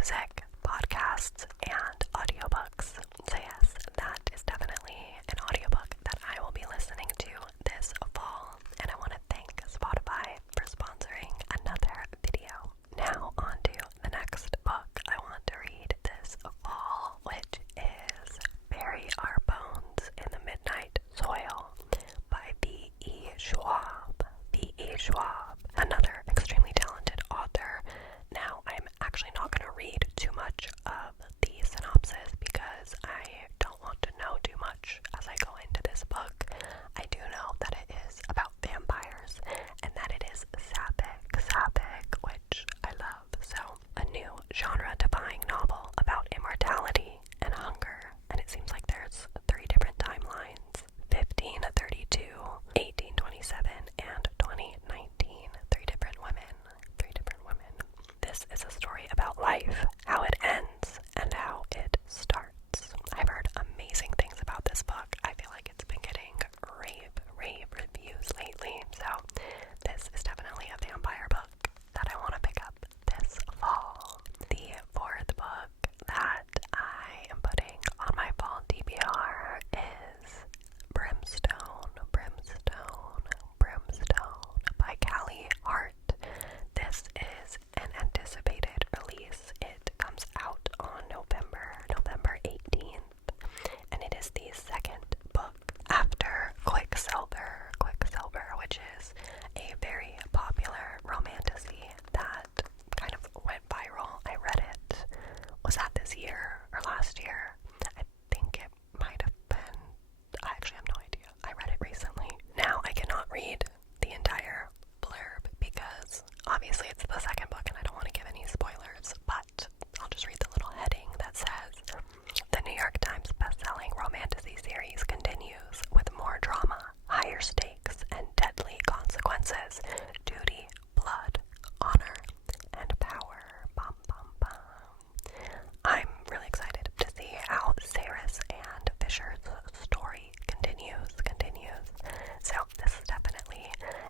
music, podcasts, and audiobooks. So yes, that is definitely an audiobook that I will be listening to this fall, and I want to thank Spotify for sponsoring another video. Now on to the next book I want to read this fall, which is Bury Our Bones in the Midnight Soil by V.E. Schwab. V.E. Schwab, another extremely talented author. Now, I'm actually not going to read too much of the synopsis because I don't want to know too much as I go into this book. I do know that it is about vampires and that it is sapphic, which I love. So, a new genre-defying novel about immortality and hunger, and it seems like there's 3 different timelines: 1532, 1827, and 2019. 3 different women. This is a story about life, how it ends, and how it starts. I've heard amazing things about this book. I feel like it's been getting rave reviews lately, so this is definitely a vampire book that I want to pick up this fall. The 4th book that I am putting on my fall TBR is Brimstone by Callie Hart. This is an anticipated release. It comes out on November 18th, and it is the 2nd book after Quicksilver, which is a very popular romantasy that kind of went viral. I read it, was that this year or last year? I think it might have been. I actually have no idea. I read it recently. Now I cannot read the entire blurb because obviously it's the 2nd book and I don't want to give any spoilers, but I'll just read the little heading that says, "The New York Times best-selling romantasy series continues with more drama, higher stakes, and deadly consequences. Duty, blood, honor, and power." Bum, bum, bum. I'm really excited to see how Saris and Fisher's story continues. So this is definitely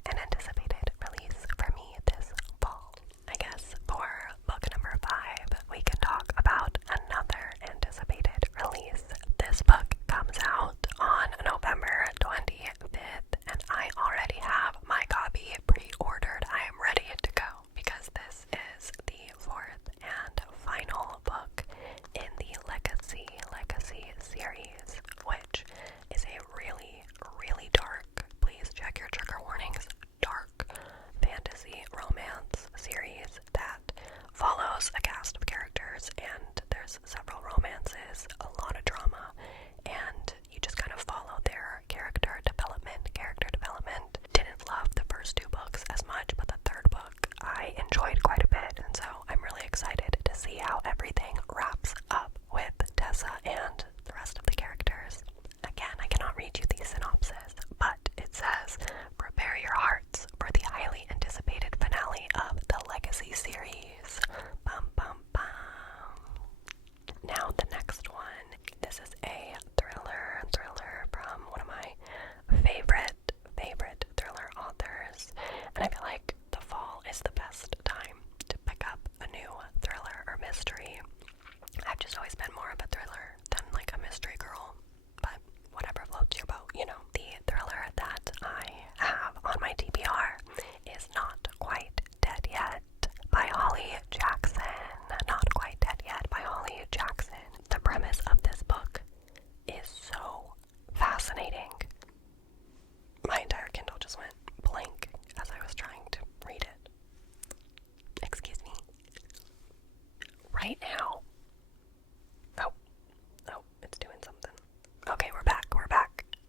an anticipated release for me this fall. I guess for book number 5, we can talk about another anticipated release. This book comes out on November 25th, and I already have my copy pre-ordered. I am ready to go because this is the 4th and final book in the Legacy series, which is a really dark, please check your trigger warnings, dark fantasy romance series that follows a cast of characters, and there's several romances, a lot of drama, and you just kind of follow their character development. Didn't love the first 2 books as much, but the 3rd book I enjoyed quite a bit, and so I'm really excited to see how everything wraps up with Tessa and the rest of the characters. Again, I cannot read you the synopsis, but it says, "Prepare your hearts for the highly anticipated finale of the Legacy series." Bum, bum, bum. Now the next one. This is a thriller from one of my favorite thriller authors, and I feel like the fall is the best time to pick up a new thriller or mystery. I've just always been more of a thriller than like a mystery girl, but whatever floats your boat, you know. The thriller that I have on my TBR is Not Quite Dead Yet by Holly Jackson. Not Quite Dead Yet by Holly Jackson. The premise of this book is so fascinating. My entire Kindle just went blank as I was trying to read it. Excuse me. Right now. Oh, it's doing something. Okay, we're back.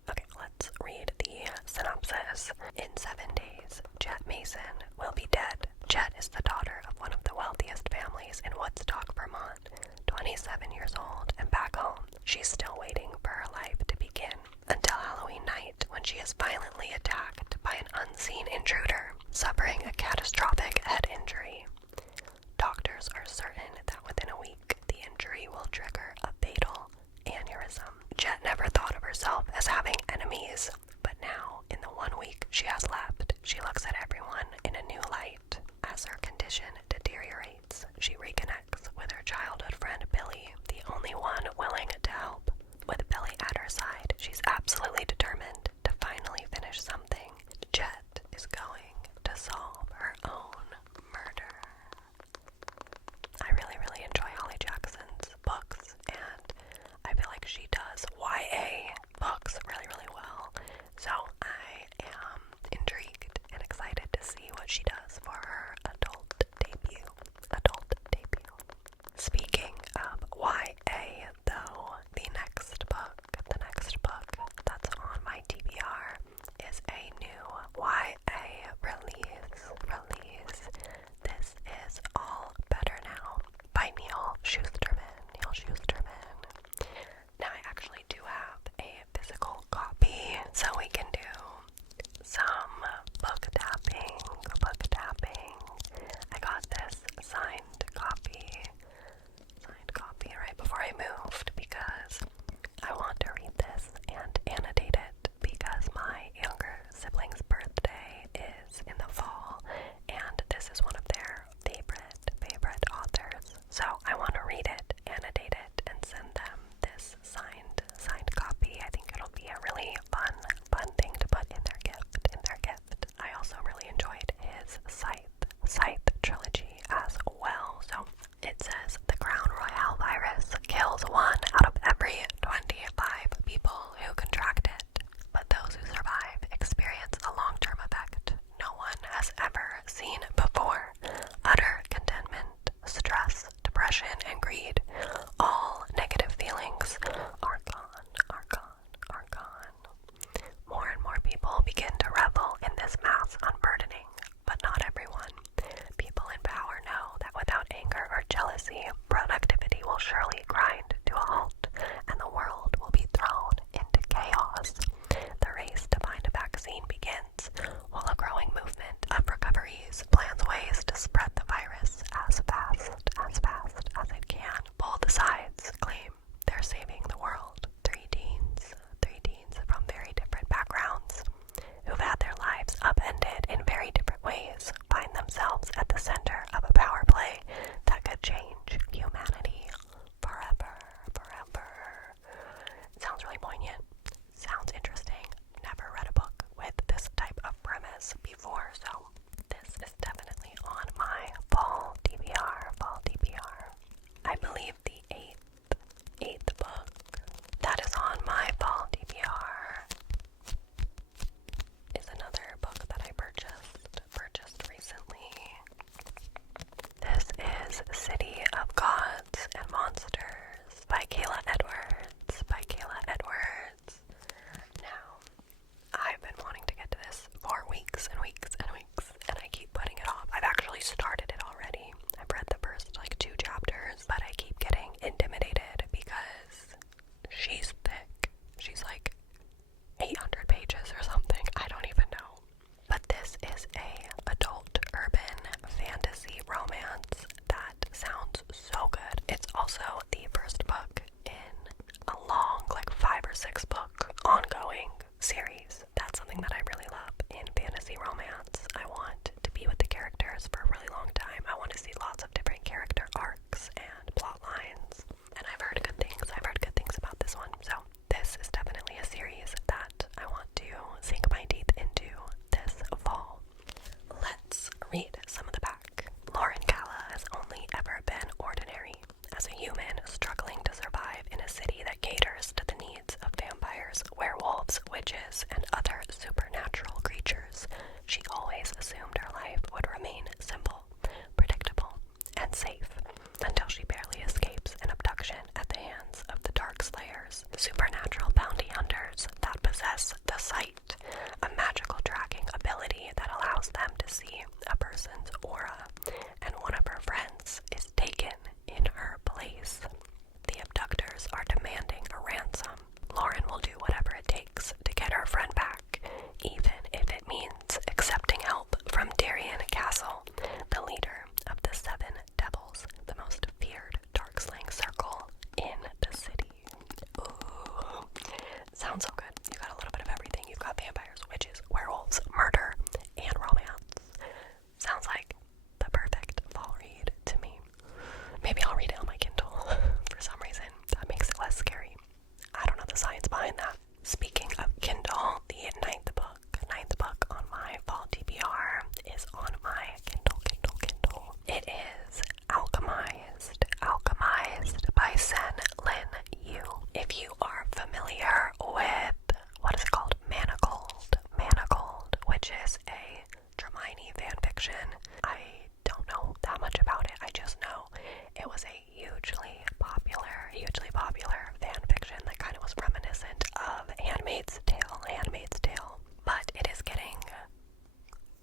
Okay, let's read the synopsis. In 7 days, Jet Mason will be dead. Jet is the daughter of one of the wealthiest families in Woodstock, Vermont. 27 years old and back home, she's still waiting for her life to begin. Until Halloween night, when she is violently attacked by an unseen intruder, suffering a catastrophic head injury. Doctors are certain that within a week, the injury will trigger a fatal aneurysm. Jet never thought of herself as having enemies, but now, in the 1 week she has left, she looks at everyone in a new light. As her condition deteriorates, she reconnects with her childhood depression and greed. All negative feelings are gone, are gone, are gone. More and more people begin to revel in this mass unburdening, but not everyone. People in power know that without anger or jealousy, productivity will surely grind to a halt, and the world will be thrown into chaos. The race to find a vaccine begins, while a growing movement of recoveries plans ways to spread the virus as fast as it can. Both sides claim they're saving the world. Three teens from very different backgrounds, who've had their lives upended in very different ways, find themselves at the center of a power play that could change humanity forever. It sounds really poignant. Sounds interesting. Never read a book with this type of premise before, so this is definitely on my fall TBR. I believe the eighth book that is on my fall TBR is another book that I purchased recently. This is City of Gods and Monsters by Kayla Edwards. Now, I've been wanting to get to this for weeks and I keep putting it off. I've actually started it already. I've read the first 2 chapters, but I keep getting intimidated because she's thick. She's 800 pages or something. I don't even know. But this is a adult urban fantasy romance that sounds so good. It's also the first book in a long 5 or 6 book ongoing series. That's something that I really love in fantasy romance. I want to be with the characters for a really long time. I want to see lots of different character arcs and plot lines. And I've heard good things. About this one. So this is definitely a series that I want to sink my teeth into this fall. Let's read some of the back. Lauren Calla has only ever been ordinary. As a human struggling to survive in a city that caters to the needs of vampires, werewolves, witches, and other supernatural creatures, she always assumed her life would remain simple, predictable, and safe, until she barely escapes an abduction at the hands of the Dark Slayers, supernatural bounty hunters that possess the sight, a magical tracking ability that allows them to see a person's aura, and one of her friends is taken in her place. The abductors are demanding a ransom. Lauren will do whatever it takes to get her friend back, even if it means accepting help from Dorian Castle, the leader of the 7 Devils, the most feared dark-slaying circle in the city. Ooh, sounds so good. You got a little bit of everything. You've got vampires, witches, werewolves, murder, and romance. Sounds like the perfect fall read to me. Maybe I'll read it on my Kindle for some reason. That makes it less scary. I don't know the science behind that. Speaking of Kindle, the ninth book on my fall TBR is on my Kindle. It is Alchemised by Sen Lin Yu. If you are familiar with, what is it called? Manacled, which is a Hermione fanfiction. I don't know that much about it. I just know it was a hugely popular fanfiction that kind of was reminiscent of Handmaid's Tale, but it is getting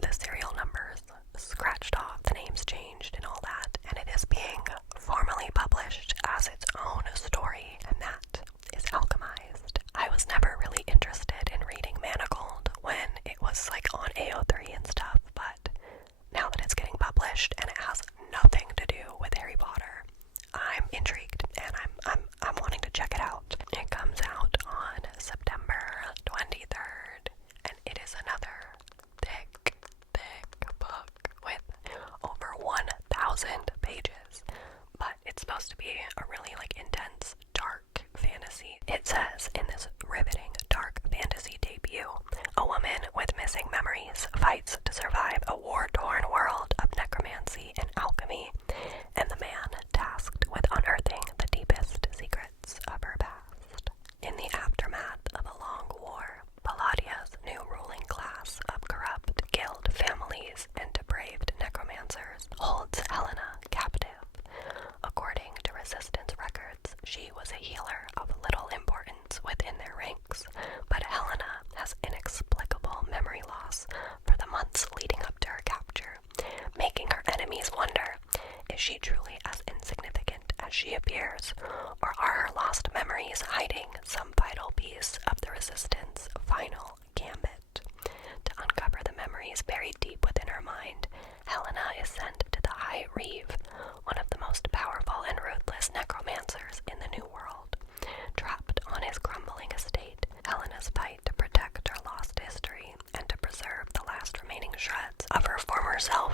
the serial numbers scratched off, the names changed and all that, and it is being formally published as its own story, and that is Alchemised. I was never really interested in reading Manacled when it was on AO3 and stuff, but now that it's getting published and it has nothing to do with Harry Potter, I'm intrigued and I'm wanting to check it out. It comes out on September 23rd, and it is another thick book with over 1,000 pages, but it's supposed to be a really intense dark fantasy. It says in this riveting dark fantasy debut, a woman with missing memories fights to survive a war-torn world of necromancy and alchemy, and the man tasked with unearthing the deepest secrets of her past. In the aftermath of a long war, Palladia's new ruling class of corrupt guild families and depraved necromancers holds Helena captive. According as she appears, or are her lost memories hiding some vital piece of the Resistance final gambit? To uncover the memories buried deep within her mind, Helena is sent to the High Reeve, one of the most powerful and ruthless necromancers in the New World. Trapped on his crumbling estate, Helena's fight to protect her lost history and to preserve the last remaining shreds of her former self